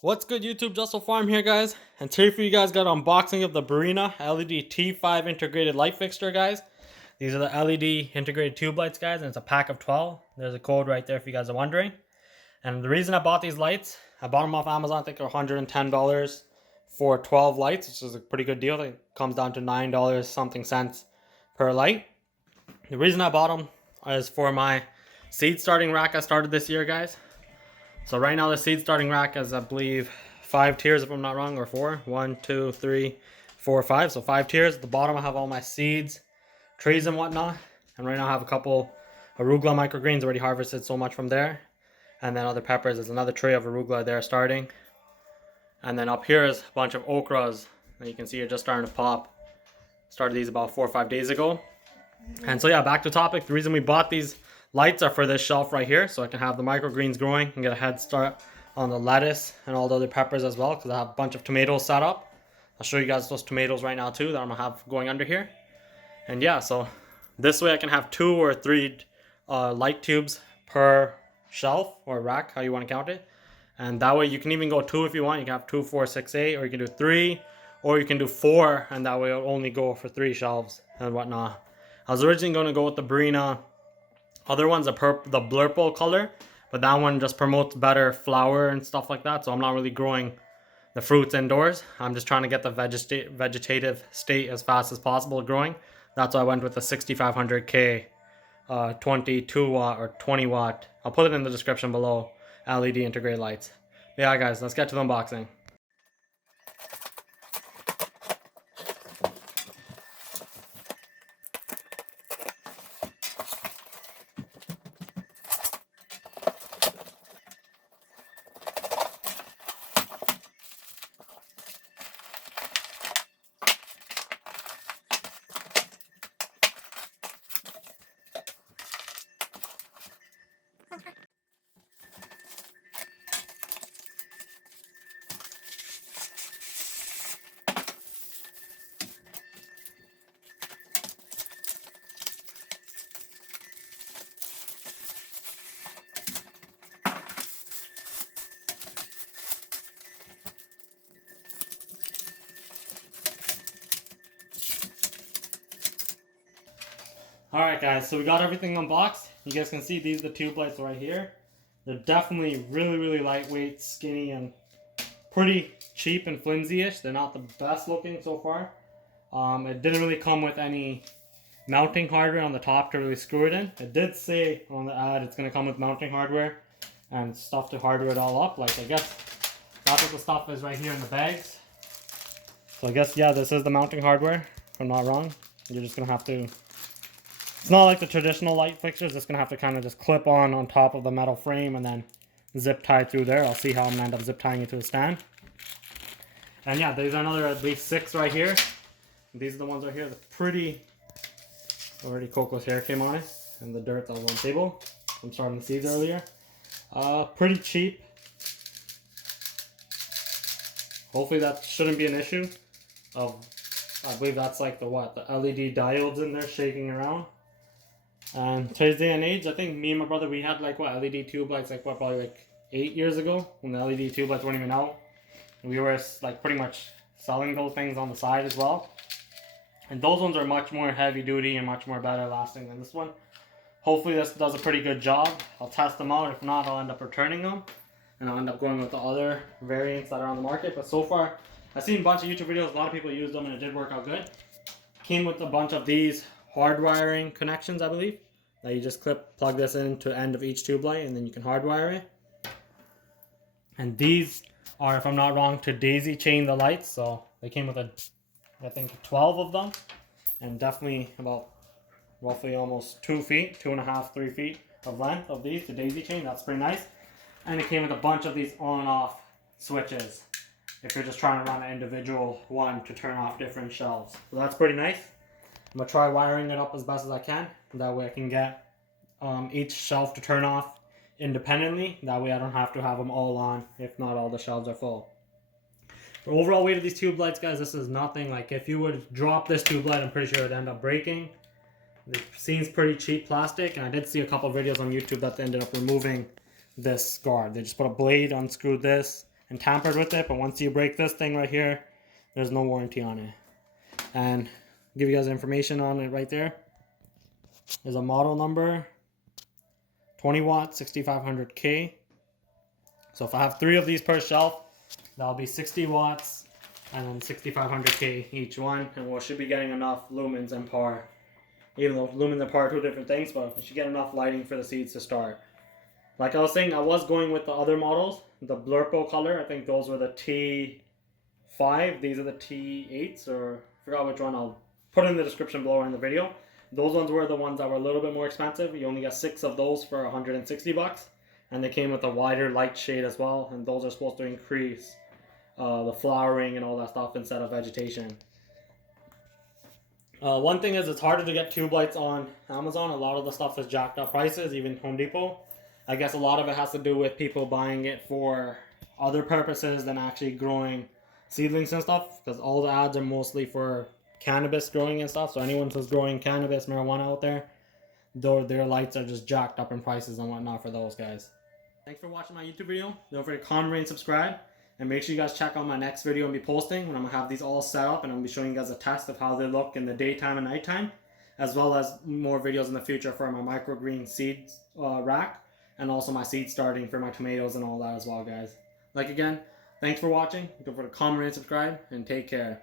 What's good, YouTube? Justle Farm here, guys. And today for you guys got an unboxing of the Barrina LED T5 integrated light fixture, guys. These are the LED integrated tube lights, guys, and it's a pack of 12. There's a code right there if you guys are wondering. And the reason I bought these lights, I bought them off Amazon. I think they're $110 for 12 lights, which is a pretty good deal. It comes down to $9 something cents per light. The reason I bought them is for my seed starting rack I started this year, guys. So right now the seed starting rack is, I believe, 5 tiers if I'm not wrong, or 4. 1, 2, 3, 4, 5. So 5 tiers. At the bottom I have all my seeds, trees and whatnot. And right now I have a couple arugula microgreens already harvested so much from there. And then other peppers. There's another tray of arugula there starting. And then up here is a bunch of okras that you can see are just starting to pop. Started these about 4 or 5 days ago. And so yeah, back to topic. The reason we bought these lights are for this shelf right here, so I can have the microgreens growing and get a head start on the lettuce and all the other peppers as well, because I have a bunch of tomatoes set up. I'll show you guys those tomatoes right now too that I'm gonna have going under here. And yeah, so this way I can have 2 or 3 light tubes per shelf or rack, how you want to count it. And that way you can even go 2 if you want. You can have 2, 4, 6, 8, or you can do 3, or you can do 4, and that way it'll only go for 3 shelves and whatnot. I was originally going to go with the Barrina. Other one's the blurple color, but that one just promotes better flower and stuff like that. So I'm not really growing the fruits indoors. I'm just trying to get the vegetative state as fast as possible growing. That's why I went with the 6500K 22 watt or 20 watt. I'll put it in the description below. LED integrated lights. But yeah, guys, let's get to the unboxing. Alright guys, so we got everything unboxed. You guys can see these are the tube lights right here. They're definitely really lightweight, skinny, and pretty cheap and flimsy-ish. They're not the best looking so far. It didn't really come with any mounting hardware on the top to really screw it in. It did say on the ad it's going to come with mounting hardware and stuff to hardware it all up. Like, I guess that's what the stuff is right here in the bags. So I guess, yeah, this is the mounting hardware, if I'm not wrong. You're just going to have to... It's not like the traditional light fixtures. It's going to have to kind of just clip on top of the metal frame and then zip tie through there. I'll see how I'm going to end up zip tying it to the stand. And yeah, these are another at least 6 right here. These are the ones right here. They're pretty... Already Coco's hair came on it. And the dirt that was on the table from starting the seeds earlier. Pretty cheap. Hopefully that shouldn't be an issue. I believe that's like the LED diodes in there shaking around. And today's day and age, I think me and my brother, we had like LED tube lights probably like 8 years ago when the LED tube lights weren't even out. And we were like pretty much selling those things on the side as well. And those ones are much more heavy duty and much more better lasting than this one. Hopefully this does a pretty good job. I'll test them out. If not, I'll end up returning them. And I'll end up going with the other variants that are on the market. But so far, I've seen a bunch of YouTube videos. A lot of people used them and it did work out good. Came with a bunch of these hardwiring connections, I believe. That you just plug this into the end of each tube light and then you can hardwire it. And these are, if I'm not wrong, to daisy chain the lights. So they came with I think 12 of them. And definitely about roughly almost 2 feet, 2.5, 3 feet of length of these to daisy chain. That's pretty nice. And it came with a bunch of these on-off switches if you're just trying to run an individual one to turn off different shelves. So that's pretty nice. I'm going to try wiring it up as best as I can. That way I can get each shelf to turn off independently. That way I don't have to have them all on if not all the shelves are full. The overall weight of these tube lights, guys, this is nothing. Like, if you would drop this tube light, I'm pretty sure it would end up breaking. It seems pretty cheap plastic, and I did see a couple of videos on YouTube that they ended up removing this guard. They just put a blade, unscrewed this, and tampered with it, but once you break this thing right here, there's no warranty on it. And I'll give you guys information on it right there. There's a model number, 20w 6500K. So if I have 3 of these per shelf, that'll be 60 watts and then 6500K each one, and we should be getting enough lumens and power. Even though lumens and power are 2 different things, but we should get enough lighting for the seeds to start. Like I was saying, I was going with the other models, the Blurpo color. I think those were the T5. These are the T8s, or I forgot which one. I'll put it in the description below or in the video. Those ones were the ones that were a little bit more expensive. You only got 6 of those for 160 bucks. And they came with a wider light shade as well. And those are supposed to increase the flowering and all that stuff instead of vegetation. One thing is, it's harder to get tube lights on Amazon. A lot of the stuff is jacked up prices, even Home Depot. I guess a lot of it has to do with people buying it for other purposes than actually growing seedlings and stuff, because all the ads are mostly for cannabis growing and stuff. So anyone who's growing cannabis, marijuana out there, their lights are just jacked up in prices and whatnot for those guys. Thanks for watching my YouTube video. Don't forget to comment, rate, and subscribe. And make sure you guys check out my next video I'm going to be posting, when I'm going to have these all set up and I'm going to be showing you guys a test of how they look in the daytime and nighttime, as well as more videos in the future for my microgreen seeds rack, and also my seed starting for my tomatoes and all that as well, guys. Like again, thanks for watching. Don't forget to comment, rate, and subscribe, and take care.